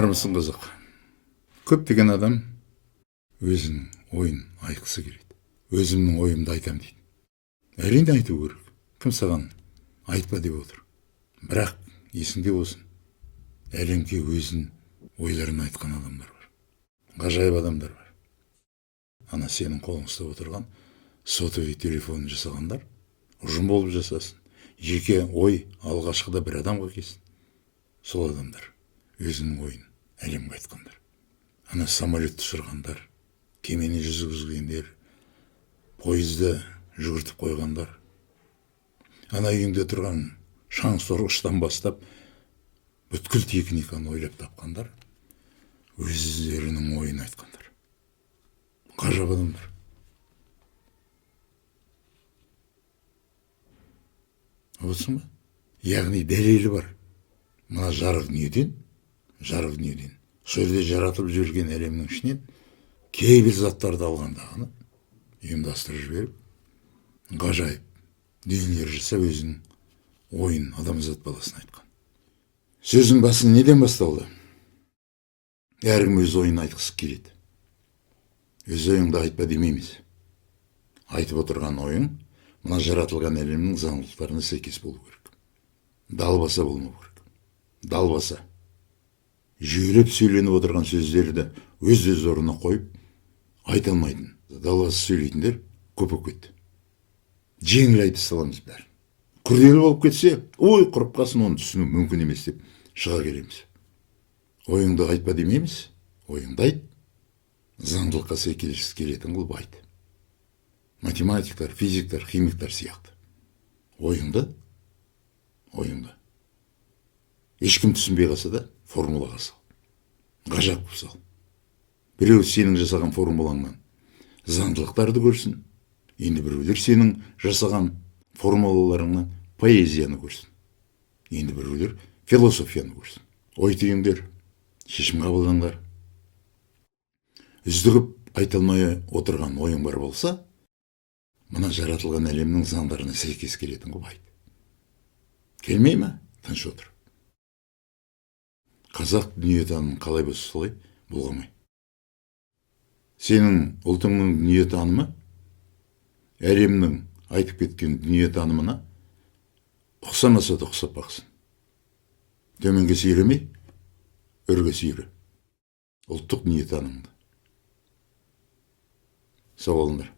Армысың қызық? Көптеген адам өзінің ойын айтқысы келеді. Өзімнің ойымды айтам дейді. Әрине айту керек. Кім саған айтпа деп отыр. Бірақ есіңде болсын. Әлемге өзінің ойларын айтқан адамдар бар. Ғажайып адамдар бар. Ана сенің қолың ұстап отырған сотовый телефонын жасағандар ұжым болып жасасын. Жеке ой алғашқыда бір адамға келсін. Сол адамдар өзінің ойын әлемге айтқандар. Ана самолетті ұшырғандар, кемені жүзгізгендер, пойызды жүгіртіп қойғандар. Ана үйінде тұрған шаң сорғыштан бастап бүткіл техниканы ойлап тапқандар, өздерінің ойын айтқандар. Ғажап адамдар. Олсың ба? Яғни дәлелі бар. Мына жарық дүниеден, сол жерде жаратылып жүрген әлемнің ішінен кейбір заттарды алғандағыны ұйымдастырып жіберіп, ғажайып дүниелер жасап өзінің ойын адамзат баласына айтқан. Сөздің басы неден басталды? Әркім өз ойын айтқысы келеді. Өз ойыңды айтпа демейміз. Айтып отырған ойың мына жаратылған әлемнің заңдылықтарына сәйкес болу керек. Далбаса болмау керек. Далбаса. Жүйелеп сөйленіп отырған сөздерді өз орнына қойып айта алмайтын. Далбаса сөйлейтіндер көп болып кетті. Жеңіл айтып саламыз бәрін. Күрделі болып кетсе, ой құрып қалсын, оны түсіну мүмкін емес деп шыға келеміз. Ойыңды айтпа демейміз, ойыңды айт. Заңдылыққа сәйкес келетін қылып айт. Математиктар, физиктар, химиктар сияқты. Ойыңды. Ешкім түсінбей қалса да формулаға сал. Ғажап қып сал. Біреу сенің жасаған формулаңнан заңдылықтарды көрсін. Енді біреулер сенің жасаған формулаларыңнан поэзияны көрсін. Енді біреулер философияны көрсін. Ой түйіңдер, шешім қабылдаңдар. Үздігіп айта алмай отырған ойың бар болса, мына жаратылған әлемнің заңдарына сәйкес келетін қылып айт. Келмей ме? Тыныш отыр. Қазақ дүниетанымын қалай болса солай болғамай. Сенің ұлтыңның дүниетанымы әлемнің айтып кеткен дүниетанымына ұқсамаса да ұқсап бақсын. Төменге сүйремей, өрге сүйре. Ұлттық дүниетанымыңды. Сау болыңдар.